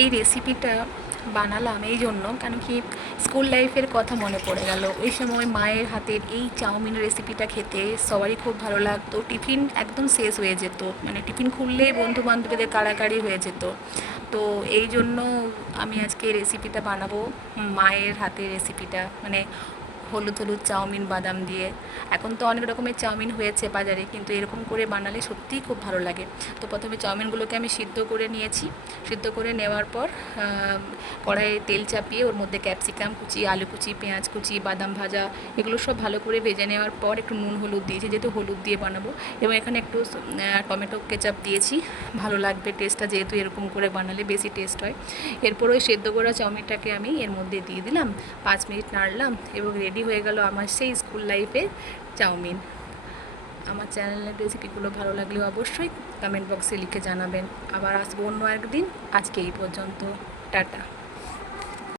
এই রেসিপিটা বানালাম এই জন্য, কেন কি স্কুল লাইফের কথা মনে পড়ে গেল। ওই সময় মায়ের হাতের এই চাউমিন রেসিপিটা খেতে সবারই খুব ভালো লাগতো। টিফিন একদম শেষ হয়ে যেত, মানে টিফিন খুললেই বন্ধু বান্ধবীদের কাড়াকাড়ি হয়ে যেত। তো এই জন্য আমি আজকে এই রেসিপিটা বানাবো, মায়ের হাতের রেসিপিটা, মানে হলুদ হলুদ চাউমিন বাদাম দিয়ে। এখন তো অনেক রকমের চাউমিন হয়েছে বাজারে, কিন্তু এরকম করে বানালে সত্যিই খুব ভালো লাগে। তো প্রথমে চাউমিনগুলোকে আমি সিদ্ধ করে নিয়েছি। সিদ্ধ করে নেওয়ার পর কড়াইয়ে তেল চাপিয়ে ওর মধ্যে ক্যাপসিকাম কুচি, আলু কুচি, পেঁয়াজ কুচি, বাদাম ভাজা, এগুলো সব ভালো করে ভেজে নেওয়ার পর একটু নুন হলুদ দিয়েছি, যেহেতু হলুদ দিয়ে বানাবো। এবং এখানে একটু টমেটো কেচাপ দিয়েছি, ভালো লাগবে টেস্টটা, যেহেতু এরকম করে বানালে বেশি টেস্ট হয়। এরপর ওই সেদ্ধ করা চাউমিনটাকে আমি এর মধ্যে দিয়ে দিলাম, 5 মিনিট নাড়লাম এবং রেডি হয়ে গেল আমার সেই স্কুল লাইফের চাউমিন। আমার চ্যানেলের রেসিপিগুলো ভালো লাগলে অবশ্যই কমেন্ট বক্সে লিখে জানাবেন। আবার আসবো অন্য একদিন। আজকে এই পর্যন্ত, টাটা।